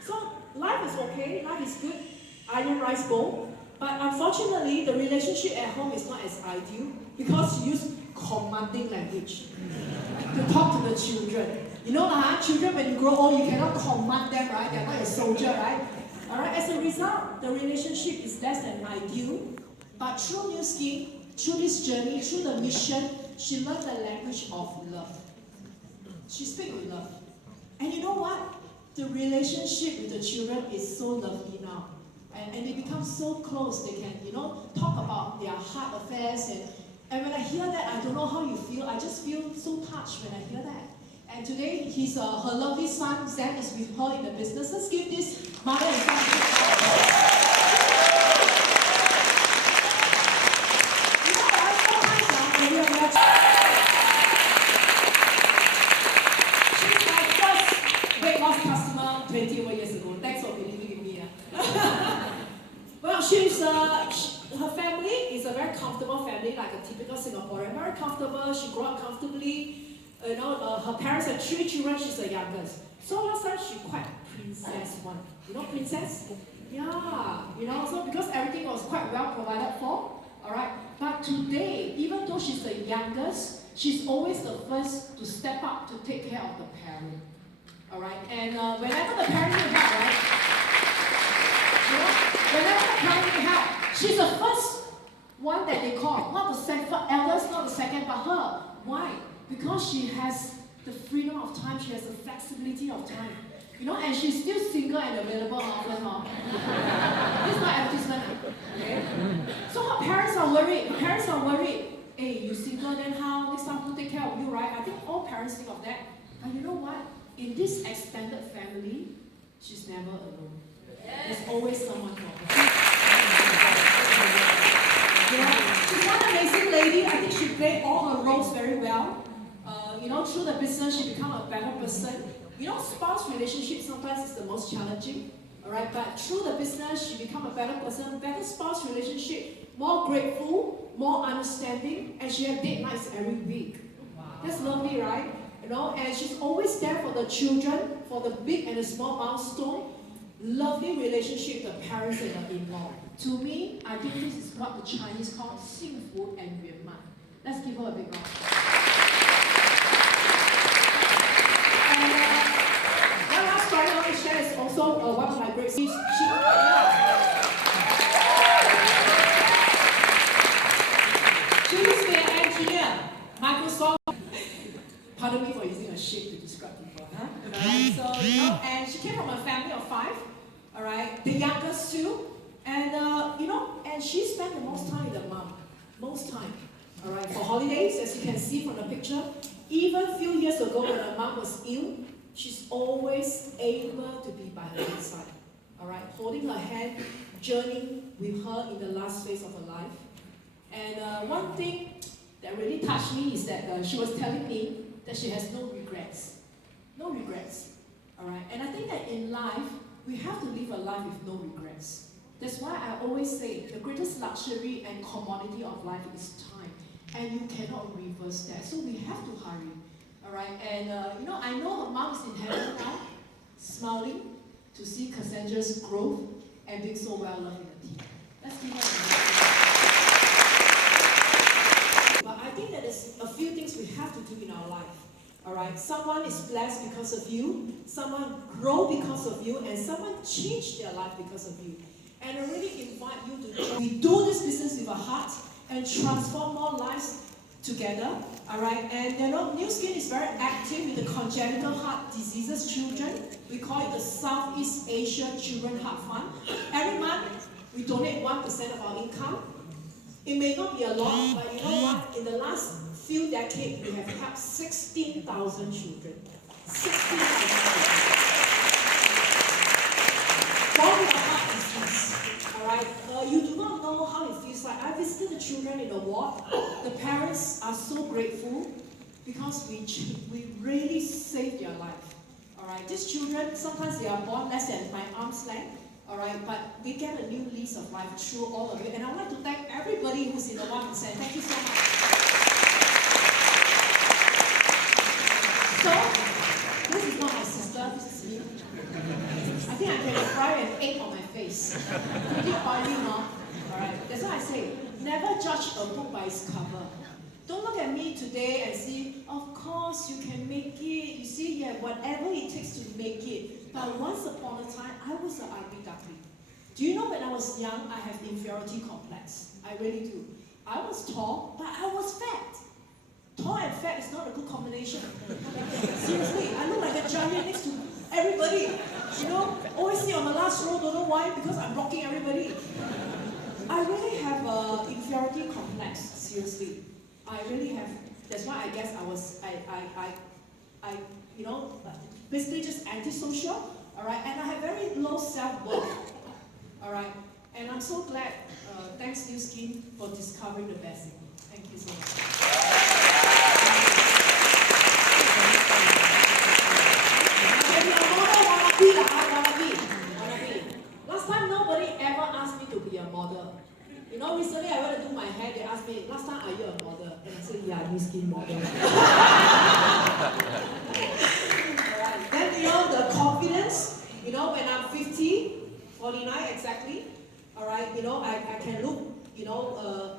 So life is okay, life is good, iron rice bowl. But unfortunately, the relationship at home is not as ideal because she used commanding language to talk to the children. You know, children when you grow old, you cannot command them, right? They're not a soldier, right? Alright, as a result, the relationship is less than ideal. But through New Skin, through this journey, through the mission, she learned the language of love. She speaks with love. And you know what? The relationship with the children is so lovely now. And they become so close, they can, talk about their heart affairs. And when I hear that, I don't know how you feel. I just feel so touched when I hear that. And today, her lovely son, Zen, is with her in the business. Let's give this mother and son. She's my first weight loss customer 20 over years ago. Thanks for believing in me. Well, her family is a very comfortable family, like a typical Singaporean. Very comfortable. She grew up comfortably. Her parents had 3 children. She's the youngest. So last time she quite princess one. You know princess? Yeah. So because everything was quite well provided for. Alright. But today, even though she's the youngest, she's always the first to step up to take care of the parent. Alright. And whenever the parent needs help, right? Whenever the parent needs help, she's the first one that they call. Not the eldest, not the second, but her. Why? Because she has the freedom of time, she has the flexibility of time. And she's still single and available often. This is not advertisement. Okay? So her parents are worried. Hey, you single, then how? Next time who take care of you, right? I think all parents think of that. But you know what? In this extended family, she's never alone. There's always someone for her. She's one amazing lady. I think she played all her roles very well. Through the business, she became a better person. Spouse relationship sometimes is the most challenging. Alright, but through the business, she became a better person, better spouse relationship, more grateful, more understanding, and she had date nights every week. Wow. That's lovely, right? And she's always there for the children, for the big and the small milestone. Lovely relationship with the parents and the in-law. To me, I think this is what the Chinese call 幸福and 圆满. Let's give her a big round. And one last story I want to share is also one of my great. She used to be an engineer, Microsoft. Pardon me for using a shape to describe people, huh? And she came from a family of 5, all right, the youngest too, and and she spent the most time with her mom, most time, all right, for holidays, as you can see from the picture. Even a few years ago when her mom was ill, she's always able to be by her bedside, all right, holding her hand, journeying with her in the last phase of her life. And one thing that really touched me is that she was telling me that she has no regrets. No regrets. Alright? And I think that in life, we have to live a life with no regrets. That's why I always say the greatest luxury and commodity of life is time. And you cannot reverse that. So we have to hurry. Alright? And I know her mom is in heaven now, smiling to see Cassandra's growth and being so well loved in the team. Let's give her a But I think that there's a few things we have to do in our life. Alright, someone is blessed because of you, someone grow because of you, and someone changed their life because of you. And I really invite you to we do this business with a heart and transform more lives together. Alright, and New Skin is very active with the congenital heart diseases children. We call it the Southeast Asia Children Heart Fund. Every month we donate 1% of our income. It may not be a lot, but you know what? In the last few decades, we have helped 16,000 children. 16,000 children. Born with a heart disease. Alright? You do not know how it feels like. I visited the children in the ward. The parents are so grateful because we really saved their life. Alright? These children, sometimes they are born less than my arm's length. Alright, but they get a new lease of life through all of you. And I would like to thank everybody who's in the 1%. Thank you so much. So, this is not my sister, this is me. face. Pretty oily, no? Alright, that's why I say, never judge a book by its cover. Don't look at me today and see, of course you can make it. You see, yeah, whatever it takes to make it. But once upon a time, I was an ugly duckling. Do you know when I was young, I have inferiority complex? I really do. I was tall, but I was fat. Tall and fat is not a good combination. Seriously, I look like a giant next to everybody. You know, always sit on the last row, don't know why, because I'm blocking everybody. I really have an inferiority complex, seriously. I really have. That's why I guess I you know, basically just antisocial, all right? And I have very low self-worth, all right? And I'm so glad, thanks New Skin, for discovering the best in me. Thank you so much. Last time nobody ever asked me to be a model. You know, recently I went to do my hair, they asked me, last time are you a model? And I said, yeah, New Skin model. Alright, then you know, the confidence, you know, when I'm 50, 49 exactly, alright, you know, I can look, you know,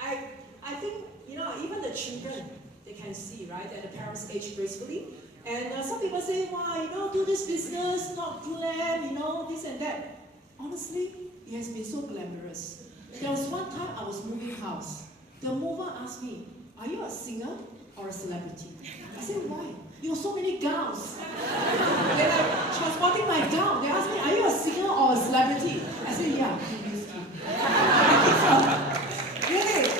I think, you know, even the children, they can see, right, that the parents age gracefully. And some people say, wow, you know, do this business, not glam, you know, this and that. Honestly, it has been so glamorous. There was one time I was moving house. The mover asked me, are you a singer or a celebrity? I said, why? You have so many gowns. They're like transporting my gown. They asked me, are you a singer or a celebrity? I said, yeah, really?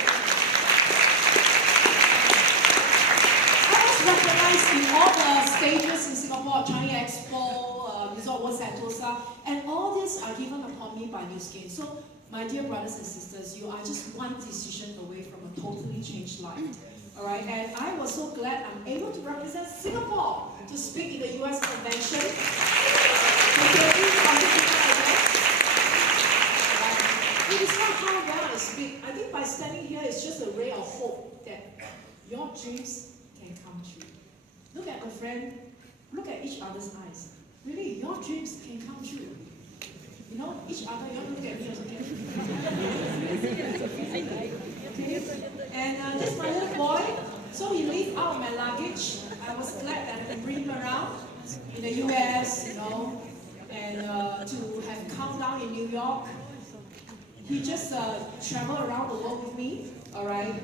I was recognized in all the stages in Singapore, Changi Expo, Resort World Sentosa, and all these are given upon me by New Skin. So, my dear brothers and sisters, you are just one decision away from a totally changed life. Alright, and I was so glad I'm able to represent Singapore to speak in the US convention. It is not how well I speak. I think by standing here, it's just a ray of hope that your dreams can come true. Look at a friend, look at each other's eyes. Really, your dreams can come true. You know, each other, you don't look at me also, okay? And this is my little boy, so he leave out my luggage. I was glad that I could bring him around in the US, you know, and to have countdown in New York. He just traveled around the world with me, alright?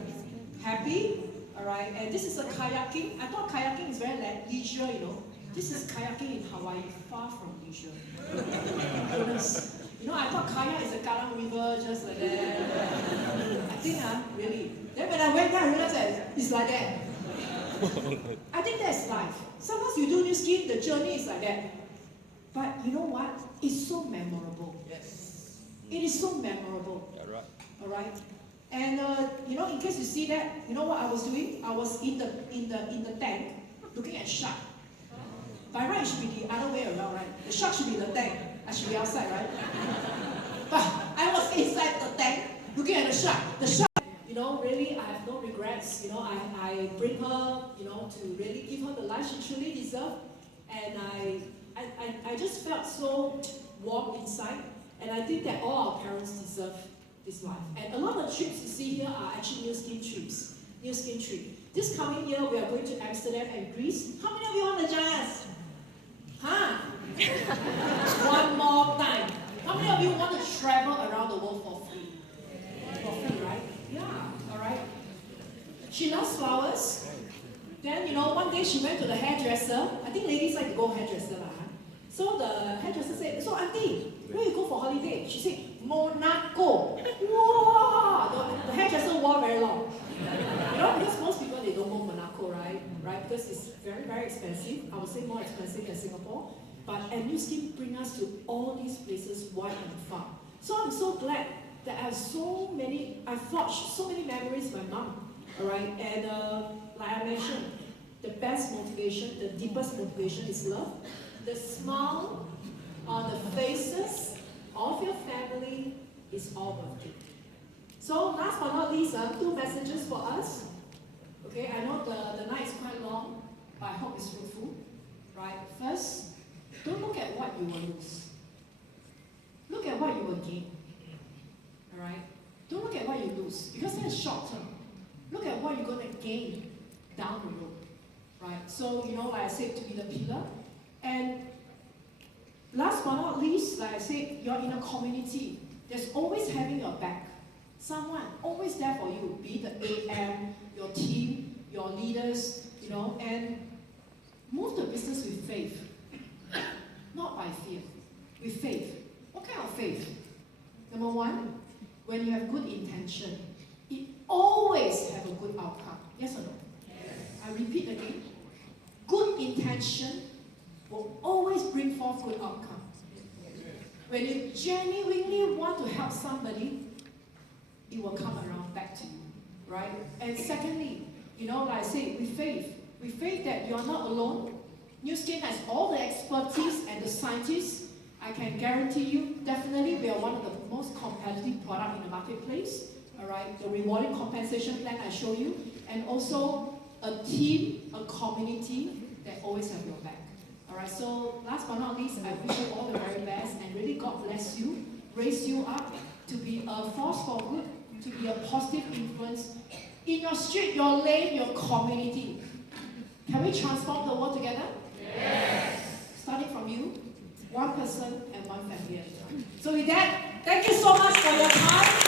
Happy, alright? And this is a kayaking. I thought kayaking is very leisure, you know. This is kayaking in Hawaii, far from leisure. Goodness. You know, I thought kayak is a Kallang River, just like that. I think, really. Then when I went there, I realized that it's like that. I think that's life. Sometimes you do New Skin, the journey is like that. But you know what? It's so memorable. Yes. It is so memorable. Yeah, right. Alright? And you know, in case you see that, you know what I was doing? I was in the tank, looking at shark. By right, it should be the other way around, right? The shark should be in the tank. I should be outside, right? But I was inside the tank, looking at the shark. The shark, you know, really, I have no regrets. You know, I bring her, you know, to really give her the life she truly deserves. And I just felt so warm inside. And I think that all our parents deserve this life. And a lot of trips you see here are actually New Skin trips. New Skin trip. This coming year, we are going to Amsterdam and Greece. How many of you want to join us? Huh? One more time. How many of you want to travel around the world for free? For free, right? Yeah, alright. She loves flowers. Then, you know, one day she went to the hairdresser. I think ladies like to go hairdresser. So the hairdresser said, so auntie, where you go for holiday? She said, Monaco. Wow! The hairdresser wore very long. You know, because most people, they don't go Monaco, right? Right? Because it's very, very expensive. I would say more expensive than Singapore. But New Skin bring us to all these places wide and far. So I'm so glad that I have I forged so many memories with my mom. Alright? And like I mentioned, the best motivation, the deepest motivation is love. The smile on the faces of your family is all worth it. So last but not least, 2 messages for us. Okay, I know the night is quite long, but I hope it's fruitful. Right? First, don't look at what you will lose. Look at what gain. All right? Don't look at what you lose, because that's short term. Look at what you're going to gain down the road. Right? So, like I said, to be the pillar. And last but not least, like I said, you're in a community. There's always having your back. Someone always there for you, be it the AM, your team, your leaders, and move the business with faith. Not by fear, with faith. What kind of faith? Number one, when you have good intention, it always have a good outcome. Yes or no? Yes. I repeat again. Good intention will always bring forth good outcome. When you genuinely want to help somebody, it will come around back to you, right? And secondly, like I say, with faith that you're not alone. Nu Skin has all the expertise and the scientists. I can guarantee you, definitely we are one of the most competitive product in the marketplace. All right, the rewarding compensation plan I show you, and also a team, a community that always have your back. All right, so last but not least, I wish you all the very best, and really God bless you, raise you up to be a force for good, to be a positive influence in your street, your lane, your community. Can we transform the world together? Yes. Starting from you, one person and one family at a time. So with that, thank you so much for your time.